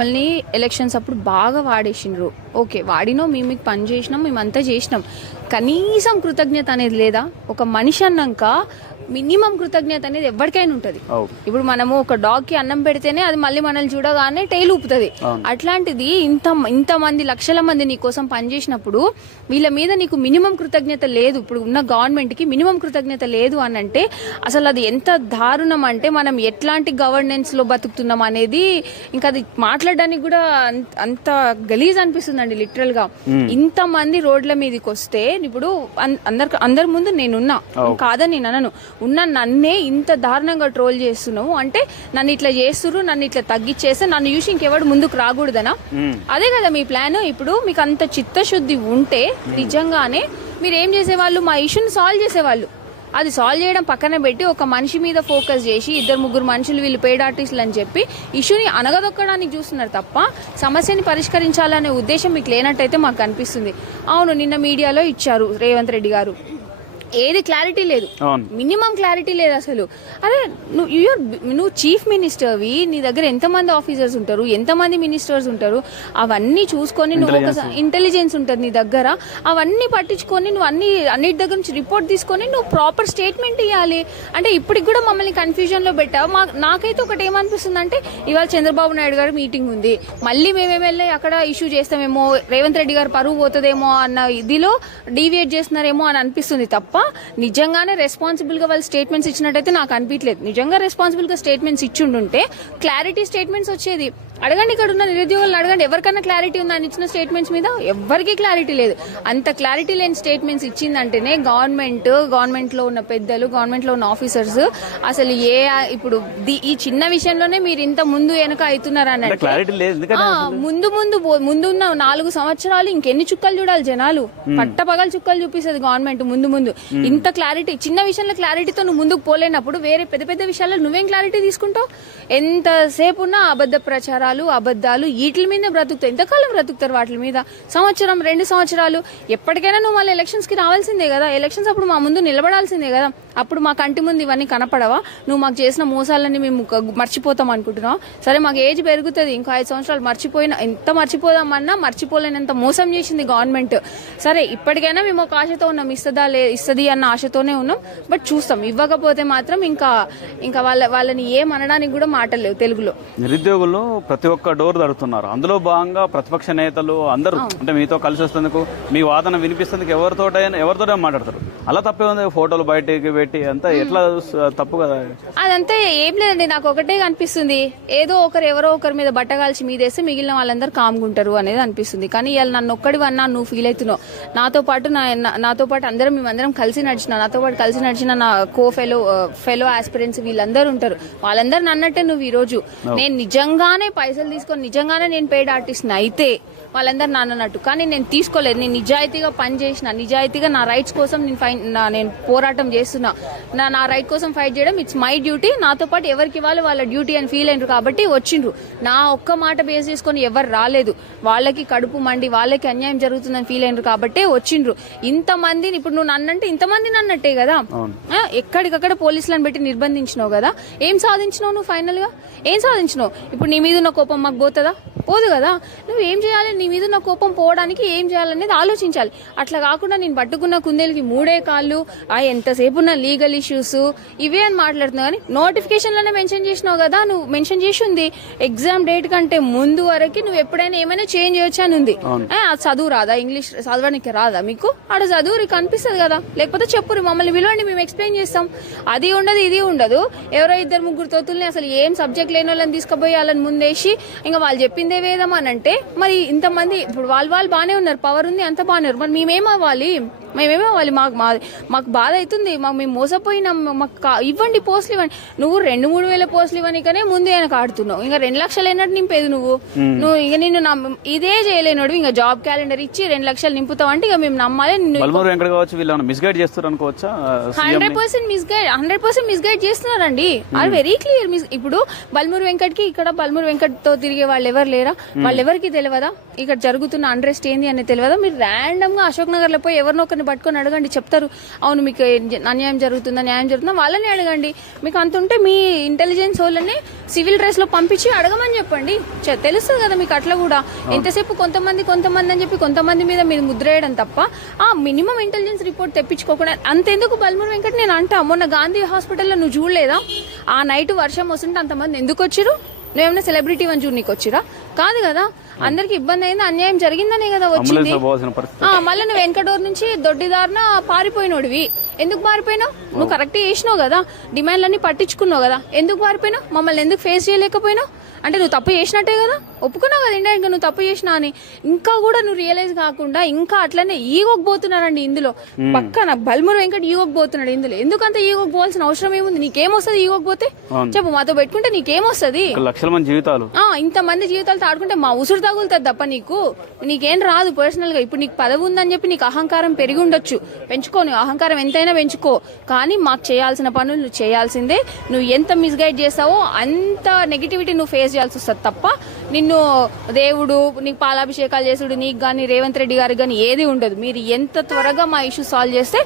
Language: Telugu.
మళ్ళీ ఎలక్షన్స్ అప్పుడు బాగా వాడేసిండ్రు. ఓకే, వాడినో మీకు పని చేసినాం, మేమంతా చేసినాం. కనీసం కృతజ్ఞత అనేది లేదా? ఒక మనిషి అన్నాక మినిమం కృతజ్ఞత అనేది ఎవరికైనా ఉంటది. ఇప్పుడు మనము ఒక డాగ్ కి అన్నం పెడితేనే అది మళ్ళీ మనల్ని చూడగానే టైల్ ఊపుతుంది. అట్లాంటిది ఇంత మంది లక్షల మంది నీ కోసం పనిచేసినప్పుడు వీళ్ళ మీద నీకు మినిమం కృతజ్ఞత లేదు. ఇప్పుడు ఉన్న గవర్నమెంట్ కి మినిమం కృతజ్ఞత లేదు అని అంటే అసలు అది ఎంత దారుణం అంటే మనం ఎట్లాంటి గవర్నెన్స్ లో బతుకుతున్నాం అనేది ఇంకా అది మాట్లాడడానికి కూడా అంత గలీజ్ అనిపిస్తుందండి లిటరల్ గా. ఇంత మంది రోడ్ల మీదకి వస్తే ఇప్పుడు అందరి ముందు నేనున్నా, కాదని నేను అనను, ఉన్న నన్నే ఇంత దారుణంగా ట్రోల్ చేస్తున్నావు అంటే నన్ను ఇట్లా చేస్తున్నారు, నన్ను ఇట్లా తగ్గిచ్చేస్తే నన్ను చూసి ఇంకెవడు ముందుకు రాకూడదనా? అదే కదా మీ ప్లాన్. ఇప్పుడు మీకు అంత చిత్తశుద్ధి ఉంటే నిజంగానే మీరు ఏం చేసేవాళ్ళు, మా ఇష్యూని సాల్వ్ చేసేవాళ్ళు. అది సాల్వ్ చేయడం పక్కన పెట్టి ఒక మనిషి మీద ఫోకస్ చేసి 2-3 మనుషులు వీళ్ళు పెయిడ్ ఆర్టిస్టులు అని చెప్పి ఇష్యూని అనగదొక్కడానికి చూస్తున్నారు తప్ప సమస్యని పరిష్కరించాలనే ఉద్దేశం మీకు లేనట్టయితే మాకు అనిపిస్తుంది. అవును, నిన్న మీడియాలో ఇచ్చారు రేవంత్ రెడ్డి గారు, ఏది క్లారిటీ లేదు, మినిమం క్లారిటీ లేదు అసలు. అరే నువ్వు చీఫ్ మినిస్టర్వి, నీ దగ్గర ఎంతమంది ఆఫీసర్స్ ఉంటారు, ఎంతమంది మినిస్టర్స్ ఉంటారు, అవన్నీ చూసుకొని నువ్వు ఒక ఇంటెలిజెన్స్ ఉంటుంది నీ దగ్గర, అవన్నీ పట్టించుకొని నువ్వు అన్నిటి దగ్గర నుంచి రిపోర్ట్ తీసుకొని నువ్వు ప్రాపర్ స్టేట్మెంట్ ఇవ్వాలి. అంటే ఇప్పటికి కూడా మమ్మల్ని కన్ఫ్యూజన్ లో పెట్టావు. నాకైతే ఒకటి ఏమనిపిస్తుంది అంటే ఇవాళ చంద్రబాబు నాయుడు గారు మీటింగ్ ఉంది, మళ్ళీ మేమేమెళ్ళి అక్కడ ఇష్యూ చేస్తామేమో, రేవంత్ రెడ్డి గారు పరువు పోతుందేమో అన్న ఇదిలో డీవియేట్ చేస్తున్నారేమో అని అనిపిస్తుంది తప్ప నిజంగానే రెస్పాన్సిబుల్ గా వాళ్ళు స్టేట్మెంట్స్ ఇచ్చినట్టయితే నాకు అనిపించలేదు. నిజంగా రెస్పాన్సిబుల్ గా స్టేట్మెంట్స్ ఇచ్చిండుంటే క్లారిటీ స్టేట్మెంట్స్ వచ్చేది. అడగండి, ఇక్కడ ఉన్న నిరుద్యోగులను అడగండి, ఎవరికైనా క్లారిటీ ఉందా ఇచ్చిన స్టేట్మెంట్స్ మీద? ఎవరికి క్లారిటీ లేదు. అంత క్లారిటీ లేని స్టేట్మెంట్స్ ఇచ్చిందంటేనే గవర్నమెంట్ లో ఉన్న పెద్దలు, గవర్నమెంట్ లో ఉన్న ఆఫీసర్స్ అసలు ఇప్పుడు ఈ చిన్న విషయంలోనే మీరు ఇంత ముందు వెనక అవుతున్నారు అన్నట్టు. ముందున్న 4 సంవత్సరాలు ఇంకెన్ని చుక్కలు చూడాలి జనాలు? పట్టపగలు చుక్కలు చూపిస్తుంది గవర్నమెంట్ ముందు. ఇంత క్లారిటీ, చిన్న విషయంలో క్లారిటీతో నువ్వు ముందుకు పోలేనప్పుడు వేరే పెద్ద విషయాల్లో నువ్వేం క్లారిటీ తీసుకుంటావు? ఎంతసేపు ఉన్నా అబద్ధ ప్రచారాలు, అబద్ధాలు, వీటి మీద బ్రతుకుతావు. ఎంతకాలం బ్రతుకుతారు వాటి మీద? సంవత్సరం, 2 సంవత్సరాలు. ఎప్పటికైనా నువ్వు మళ్ళీ ఎలక్షన్స్ కి రావాల్సిందే కదా, ఎలక్షన్స్ అప్పుడు మా ముందు నిలబడాల్సిందే కదా. అప్పుడు మా కంటి ముందు ఇవన్నీ కనపడవా? నువ్వు మాకు చేసిన మోసాలని మేము మర్చిపోతాం అనుకుంటున్నావు? సరే, మాకు ఏజ్ పెరుగుతుంది, ఇంకో 5 సంవత్సరాలు ఎంత మర్చిపోదామన్నా మర్చిపోలేనంత మోసం చేసింది గవర్నమెంట్. సరే, ఇప్పటికైనా మేము ఒక ఆశతో ఉన్నాం, ఇస్తుంది అన్న ఆశతోనే ఉన్నాం. బట్ చూస్తాం, ఇవ్వకపోతే మాత్రం ఇంకా వాళ్ళని ఏమనడానికి కూడా మాటలు లేవు తెలుగులో. నిరుద్యోగులు ప్రతి ఒక్క డోర్ తడుతున్నారు. అందులో భాగంగా ప్రతిపక్ష నేతలు అందరూ అంటే మీతో కలిసి వస్తేందుకు, మీ వాదన వినిపిస్తేందుకు ఎవరితో మాట్లాడతారు. అలా తప్పే ఉంది, ఫోటోలు బయటకి పెట్టి అంతా ఎట్లా తప్పు కదా? అదంతా ఏం లేదండి, నాకు ఒకటే కనిపిస్తుంది, ఏదో ఎవరో ఒకరి మీద బట్టగాల్చి మీదేస్తే మిగిలిన వాళ్ళందరూ కామ్గుంటారు అనేది అనిపిస్తుంది. కానీ ఇవాళ నన్ను ఒక్కడివన్నా నువ్వు ఫీల్ అవుతున్నావు, నాతో పాటు అందరం మేమందరం కలిసి నడిచిన నా ఫెలో ఆస్పిరెంట్స్ వీళ్ళందరూ ఉంటారు. వాళ్ళందరూ నన్నట్టే నువ్వు ఈ రోజు. నేను నిజంగానే పైసలు తీసుకొని నిజంగానే నేను పెయిడ్ ఆర్టిస్ట్ అయితే వాళ్ళందరూ నాన్నట్టు, కానీ నేను తీసుకోలేదు. నేను నిజాయితీగా పనిచేసిన, నిజాయితీగా నా రైట్స్ కోసం నేను పోరాటం చేస్తున్నా. నా రైట్ కోసం ఫైట్ చేయడం ఇట్స్ మై డ్యూటీ. నాతో పాటు ఎవరికి ఇవ్వాలి వాళ్ళ డ్యూటీ అని ఫీల్ అయినరు కాబట్టి వచ్చిండ్రు. నా ఒక్క మాట బేస్ చేసుకొని ఎవరు రాలేదు. వాళ్ళకి కడుపు మండి, వాళ్ళకి అన్యాయం జరుగుతుందని ఫీల్ అయినరు కాబట్టి వచ్చిండ్రు. ఇంతమందిని ఇప్పుడు నువ్వు నన్నంటే ఇంతమంది నన్నట్టే కదా, ఎక్కడికక్కడ పోలీసులను పెట్టి నిర్బంధించినావు కదా. ఏం సాధించినావు నువ్వు? ఫైనల్ గా ఏం సాధించినావు? ఇప్పుడు నీ మీద ఉన్న కోపం మాకు పోతుందా? పోదు కదా. నువ్వు ఏం చేయాలి? నీ మీద ఉన్న కోపం పోవడానికి ఏం చేయాలనేది ఆలోచించాలి. అట్లా కాకుండా నేను పట్టుకున్న కుందేలకి 3 కాళ్ళు, ఎంతసేపు ఉన్న లీగల్ ఇష్యూస్ ఇవే అని మాట్లాడుతున్నావు. కానీ నోటిఫికేషన్ లోనే మెన్షన్ చేసినావు కదా, నువ్వు మెన్షన్ చేసి ఉంది ఎగ్జామ్ డేట్ కంటే ముందు వరకు నువ్వు ఎప్పుడైనా ఏమైనా చేంజ్ చేయొచ్చు అని ఉంది. అది చదువు రాదా? ఇంగ్లీష్ చదవడానికి రాదా మీకు? ఆడ చదువు కనిపిస్తుంది కదా, లేకపోతే చెప్పురు, మమ్మల్ని విలువండి, మేము ఎక్స్ప్లెయిన్ చేస్తాం. అది ఉండదు, ఇది ఉండదు. ఎవరో 2-3 తోతుల్ని అసలు ఏం సబ్జెక్ట్ లేని వాళ్ళని తీసుకుపోయి వాళ్ళని ముందేసి ఇంకా వాళ్ళు చెప్పిందే వేదం అని అంటే మరి ఇంతమంది ఇప్పుడు వాళ్ళు బాగానే ఉన్నారు, పవర్ ఉంది, అంత బాగానే. మరి మేమేమవ్వాలి? మాకు బాధ అవుతుంది. మేము మోసపోయినాం. మాకు ఇవ్వండి, పోస్టులు ఇవ్వండి. నువ్వు 2-3 వేల పోస్టులు ఇవ్వనికనే ముందు వెనక ఆడుతున్నావు. ఇంకా 2 లక్షలు అయినట్టు నింపేది నువ్వు ఇక నిన్ను ఇదే చేయలేనోడు. ఇంకా జాబ్ క్యాలెండర్ ఇచ్చి 2 లక్షలు నింపుతావు అంటే ఇక మేము నమ్మాలి. 100% మిస్గైడ్ చేస్తున్నారండి. అది వెరీ క్లియర్. ఇప్పుడు బల్మూరు వెంకట్ కి ఇక్కడ బల్మూరు వెంకట్ తో తిరిగే వాళ్ళు ఎవరు లేరా? వాళ్ళెవరికి తెలియదా ఇక్కడ జరుగుతున్న అన్రెస్ట్ ఏంది అనేది తెలియదా? మీరు ర్యాండమ్ గా అశోక్ నగర్ లో పోయి ఎవరినొకరిని పట్టుకొని అడగండి, చెప్తారు. అవును మీకు అన్యాయం జరుగుతుందా, న్యాయం జరుగుతుందా, వాళ్ళని అడగండి. మీకు అంత ఉంటే మీ ఇంటెలిజెన్స్ వాళ్ళని సివిల్ డ్రెస్ లో పంపించి అడగమని చెప్పండి. తెలుస్తుంది కదా మీకు. అట్లా కూడా ఎంతసేపు కొంతమంది అని చెప్పి కొంతమంది మీద మీరు ముద్ర వేయడం తప్ప ఆ మినిమం ఇంటెలిజెన్స్ రిపోర్ట్ తెప్పించుకోకుండా అంతెందుకు. బల్మూర్ వెంకట్ నేను అంటా, మొన్న గాంధీ హాస్పిటల్లో నువ్వు చూడలేదా? ఆ నైట్ వర్షం వస్తుంటే అంతమంది ఎందుకు వచ్చిరు? నువ్వేమన్నా సెలబ్రిటీ అని చూడనీకి వచ్చిరా? కాదు కదా. అందరికి ఇబ్బంది అయింది, అన్యాయం జరిగిందనే కదా వచ్చింది. మళ్ళీ నువ్వు వెంకటూరు నుంచి దొడ్డిదారిన పారిపోయినోడివి. ఎందుకు పారిపోయినావు? నువ్వు కరెక్ట్ చేసినావు కదా, డిమాండ్లన్నీ పట్టించుకున్నావు కదా, ఎందుకు పారిపోయినావు? మమ్మల్ని ఎందుకు ఫేస్ చేయలేకపోయినావు? అంటే నువ్వు తప్పు చేసినట్టే కదా, ఒప్పుకున్నావు కదా ఇండియా ఇంకా నువ్వు తప్పు చేసినా అని. ఇంకా కూడా నువ్వు రియలైజ్ కాకుండా ఇంకా అట్లనే ఈగోకి పోతున్నారండి ఇందులో. పక్కన బల్మూర్ వెంకట్ ఈగోకి పోతున్నాడు ఇందులో. ఎందుకంత ఈగోకి పోవాల్సిన అవసరం ఏముంది? నీకేమొస్తుంది ఈగోకి పోతే? చెప్పు, మాతో పెట్టుకుంటే నీకేమొస్తుంది? లక్షల మంది జీవితాలు, ఇంతమంది జీవితాలతో ఆడుకుంటే మా ఉసురు తగులుతుంది తప్ప నీకేం రాదు పర్సనల్ గా. ఇప్పుడు నీకు పదవి ఉందని చెప్పి నీకు అహంకారం పెరిగి ఉండొచ్చు, పెంచుకో, నువ్వు అహంకారం ఎంతైనా పెంచుకో. కానీ మాకు చేయాల్సిన పనులు నువ్వు చేయాల్సిందే. నువ్వు ఎంత మిస్గైడ్ చేస్తావో అంత నెగిటివిటీ నువ్వు ఫేస్ చేయాల్సి వస్తుంది తప్ప నిన్ను దేవుడు నీకు పాలాభిషేకాలు చేసుడు నీకు కానీ రేవంత్ రెడ్డి గారికి కానీ ఏది ఉండదు. మీరు ఎంత త్వరగా మా ఇష్యూ సాల్వ్ చేస్తే